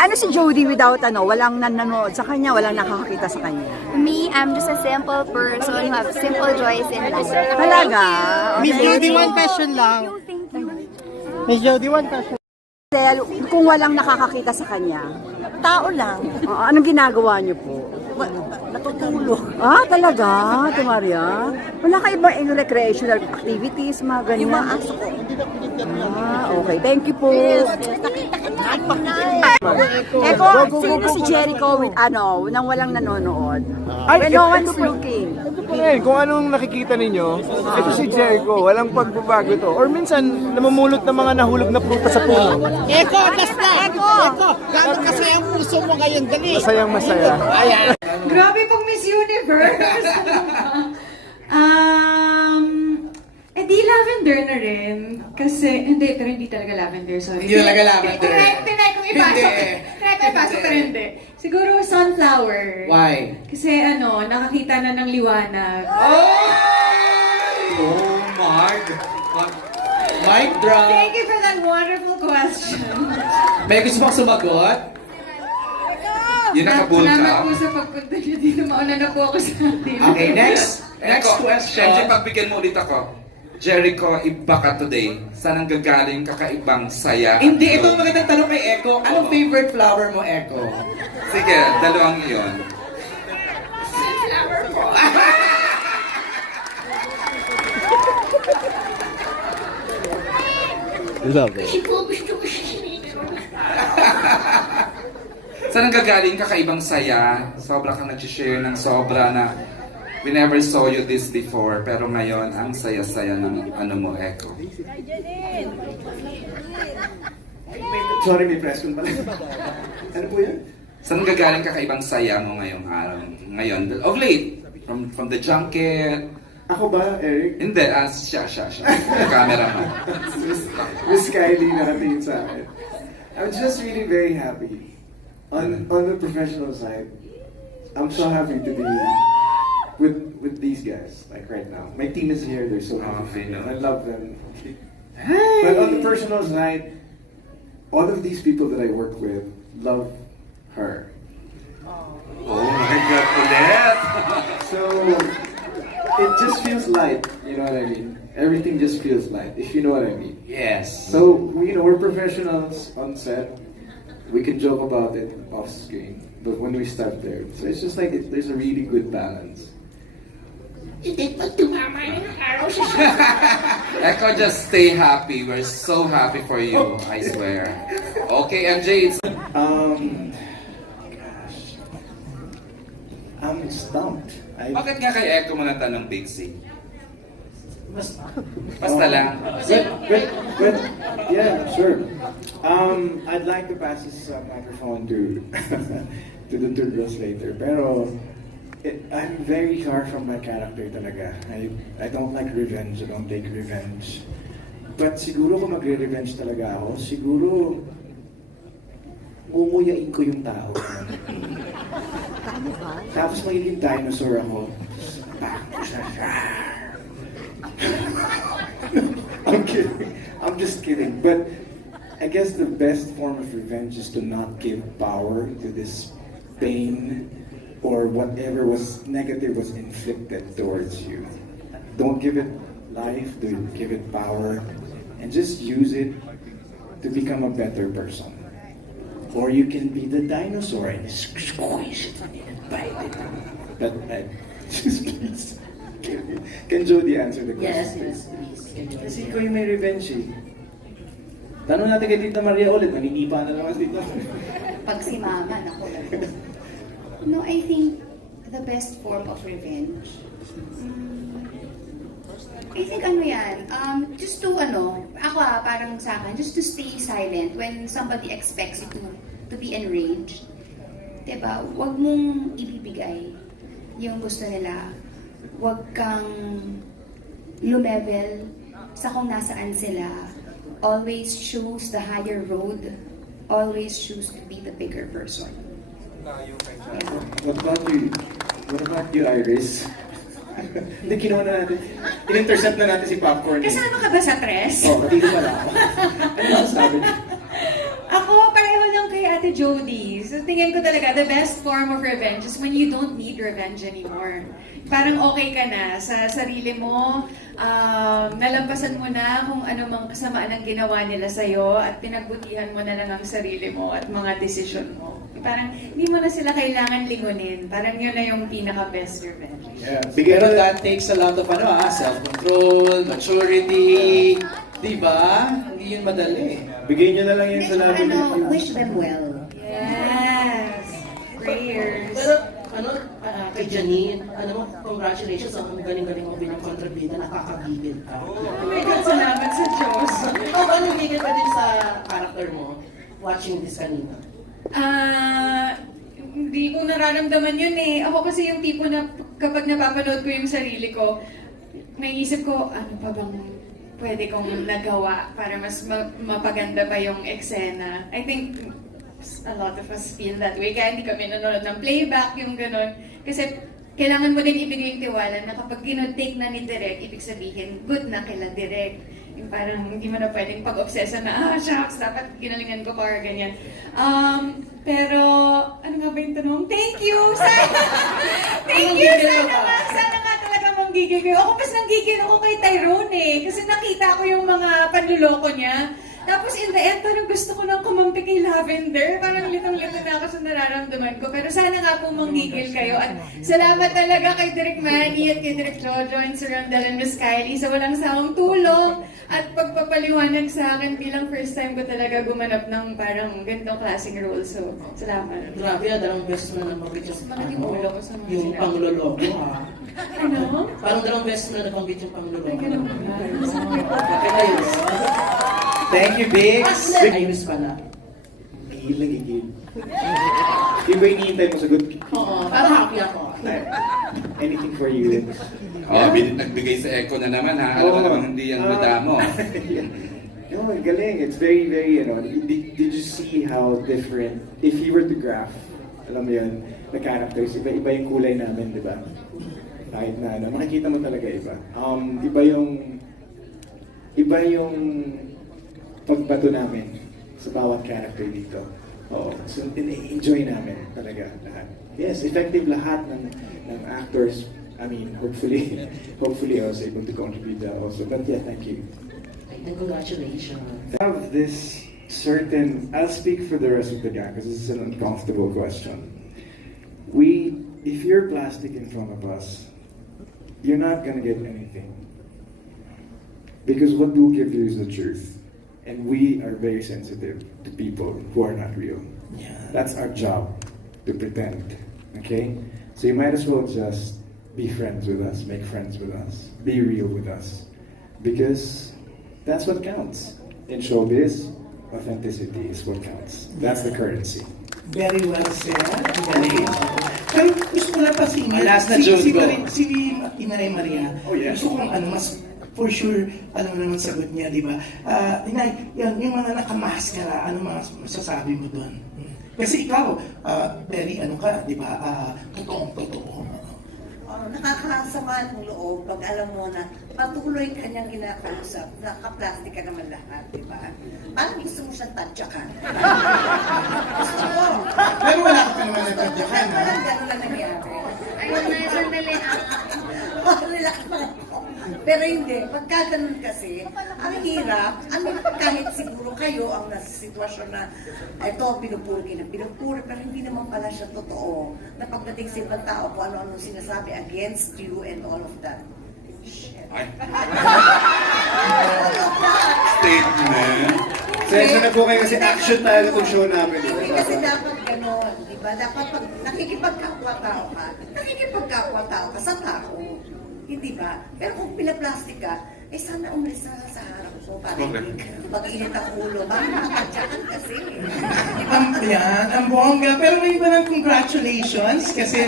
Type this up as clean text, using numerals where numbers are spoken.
Ano si Jody without walang nanonood sa kanya, walang nakakakita sa kanya? Me, I'm just a simple person who have simple joys in life. Talaga? Miss Jody, one question lang. Thank you. Miss Jody, one question. Dahil kung walang nakakakita sa kanya, Tao lang. anong ginagawa niyo po? Natutulog. Talaga? Ate Maria? Wala ka ibang recreational activities, mga ganyan? Yung mga aso ko. Okay. Thank you po. Eko, sino si Jericho with nang walang nanonood? When no one's looking. Ngayon, kung anong nakikita ninyo, ito si Jericho, walang pagbabago to. Or minsan, namumulot ng mga nahulog na prutas sa puno. Eko, last na! Eko! Gano'n kasaya ang puso mo ngayon, dali! Masayang masaya. Ayan. Grabe pong Miss Universe! Di lavender na rin. Kasi, pero hindi talaga lavender, sorry. Hindi talaga lavender. Tinry kong ipasok. Hindi. Tinry kong ipasok, pero hindi. Siguro sunflower. Why? Kasi nakakita na ng liwanag. Oh my God. Mic drop. Thank you for that wonderful question. May gusto mong sumagot? Yun nakabul Salamat ka. po sa pagpunta niyo dito. Mauna na po ako sa atin. Okay, next. Next Eko, question. Siyempre, pagbigyan mo ulit ako. Jericho, iba ka today. Saan ang gagaling kakaibang saya? at Hindi, ito glow? ang magandang tanong kay Eko. Anong favorite flower mo, Eko? Sige, dalawang iyon. Saan ang gagaling kakaibang saya? Sobra kang nag-share ng sobra na we never saw you this before. Pero ngayon, ang saya-saya ng mo, Echo. Sorry, may press con pala. Ano po yan? Saan ang gagaling kakaibang saya mo ngayong araw? Ngayon, of late, from the junket. Ako ba, Eric? Hindi, siya. Yung camera mo. Miss Kylie nakatingin sa akin. I'm just really very happy. On the professional side, I'm so happy to be with these guys, like right now. My team is here, they're so happy. I know. I love them. But on the personal side, all of these people that I work with love her. Oh my God, ulit! So it just feels light, you know what I mean? Everything just feels light, if you know what I mean. Yes. So, we're professionals on set. We can joke about it off screen, but when we start there, so it's just like there's a really good balance. Echo, just stay happy. We're so happy for you, I swear. Okay, MJ, it's... Gosh, I'm stumped. Bakit nga kay Echo mo natanong Big C? Basta lang. But yeah, sure. I'd like to pass this microphone to to the two girls later. Pero I'm very far from my character talaga. I don't like revenge. I don't take revenge. But siguro kung magre-revenge talaga ako, siguro ngumunyain ko yung tao. Tapos magiging dinosaur ako. I'm kidding. I'm just kidding. But I guess the best form of revenge is to not give power to this pain or whatever was negative was inflicted towards you. Don't give it life, don't give it power, and just use it to become a better person. Or you can be the dinosaur and squeeze it and bite it. But just please. Can Jody answer the question? Yes, please. Kasi ikaw yung may revenge eh. Tanong natin kay Tita Maria ulit, naninipa na naman dito. Pag si Mama, naku. No, I think the best form of revenge, I think just to parang sa akin, just to stay silent when somebody expects you to be enraged. Diba? Huwag mong ibibigay yung gusto nila. Huwag kang lumevel sa kung nasaan sila. Always choose the higher road. Always choose to be the bigger person. What about you, Iris? Hindi, kinuha na natin. In-intercept na natin si Popcorn. Kasama ka ba sa tres? Oo, dito pala ako. Ano masasabi niyo? Ako, pareho lang kay Ate Jody. So tingin ko talaga, the best form of revenge is when you don't need revenge anymore. Parang okay ka na sa sarili mo, nalampasan mo na kung ano mang kasamaan ang ginawa nila sa'yo at pinagbutihan mo na lang ang sarili mo at mga desisyon mo. Parang hindi mo na sila kailangan lingunin. Parang yun na yung pinaka-best revenge. Yeah. Pero that takes a lot of self-control, maturity, di ba? Hindi yun madali. Bigay nyo na lang yun sa namin. Wish them well. Yes! Prayers. Pero kay Janine, congratulations ang galing-galing mo bilang kontrabida, nakakagigil ka. Oh my God, salamat sa Diyos. Ano gigil ka din sa character mo watching this kanina? Hindi ko nararamdaman yun eh. Ako kasi yung tipo na kapag napapanood ko yung sarili ko, naisip ko, ano pa bang pwede kong nagawa para mas mapaganda pa yung eksena. I think a lot of us feel that way. Kaya hindi kami nanonood ng playback, yung ganun. Kasi kailangan mo din ibigay yung tiwala na kapag ginotake na ni Direk, ibig sabihin, good na kila Direk. Yung parang hindi mo na pwedeng pag-obsessa na, shucks, dapat ginalingan ko pa or ganyan. Pero, ano nga ba yung tanong? Thank you! Thank you! Sana nga talaga manggigil kayo. Ako mas nanggigil ako kay Tyrone eh. Kasi nakita ko yung mga panluloko niya. Tapos in the end, parang gusto ko nang kumampi kay Lavender. Parang litong-lito na ako sa nararamdaman ko. Pero sana nga po manggigil kayo. At salamat talaga kay Direk Manny at kay Direk Jojo and Sir Rondel and Miss Kylie sa walang sawang tulong at pagpapaliwanag sa akin bilang first time ko talaga gumanap ng parang ganitong klaseng role. So, salamat. Grabe, dalawang beses mo na nabanggit yung Bakit yung ulo ko sa mga yung sinabi? pangloloko Ano? Parang dalawang beses mo na nabanggit yung pangloloko. Ay, ganun ba? Bakit ayos? Thank you, Biggs. Ayos pala. Gigil na gigil. Di ba hinihintay mo sagot? Oo, parang happy ako. Anything for you. Nagbigay sa Echo na naman ha. Alam mo namang hindi yan madamo. No, galing. It's very, very, did you see how different, if you were to graph, alam mo yun, the characters, iba yung kulay namin, di ba? Kahit na, makikita mo talaga iba. Iba yung pagbato namin sa bawat character dito. Oo. So, enjoy namin talaga lahat. Yes, effective lahat ng actors. I mean, hopefully I was able to contribute that also. But yeah, thank you. And congratulations. I have this certain, I'll speak for the rest of the gang because this is an uncomfortable question. If you're plastic in front of us, you're not gonna get anything. Because what we'll give you is the truth. And we are very sensitive to people who are not real. Yeah. That's our job, to pretend. Okay? So you might as well just be friends with us, make friends with us, be real with us. Because that's what counts. In showbiz, authenticity is what counts. That's the currency. Very well said. Galing. Pero gusto ko lang pasingin. Last na, June, go. Si Inay Maria. Oh, yeah. Gusto kong mas for sure, alam naman sagot niya, di ba? Inay, yung mga nakamaskara, ano mga masasabi mo doon? Kasi ikaw, very di ba? Totoong-totoo. Nakakasama ng loob pag alam mo na patuloy kanyang kinakausap, nakaplastic ka naman lahat, di ba? Parang gusto mo siyang tadyakan. Gusto mo. Pero wala ka pa naman natadyakan, ha? Parang gano'n lang nangyari. Ayun na, sandali. Relax lang ako. Pero hindi, pagka ganun kasi, ang hirap, kahit siguro kayo ang nasa sitwasyon na ito, pinupuri, pero hindi naman pala siya totoo. Na pagdating sa ibang tao, kung ano-ano sinasabi against you and all of that. Shit. Ay. All of that. Statement. Sensya na po kayo kasi action tayo itong show namin. Hindi kasi dapat gano'n, di ba? Dapat pag nakikipagkapwa-tao ka sa tao. Hindi ba? Pero kung pinaplastic ka, sana umalis na sa harap ko para hindi mag-init ang ulo. Bakit nakatyakan kasi? Ang bongga. Pero may iba ng congratulations kasi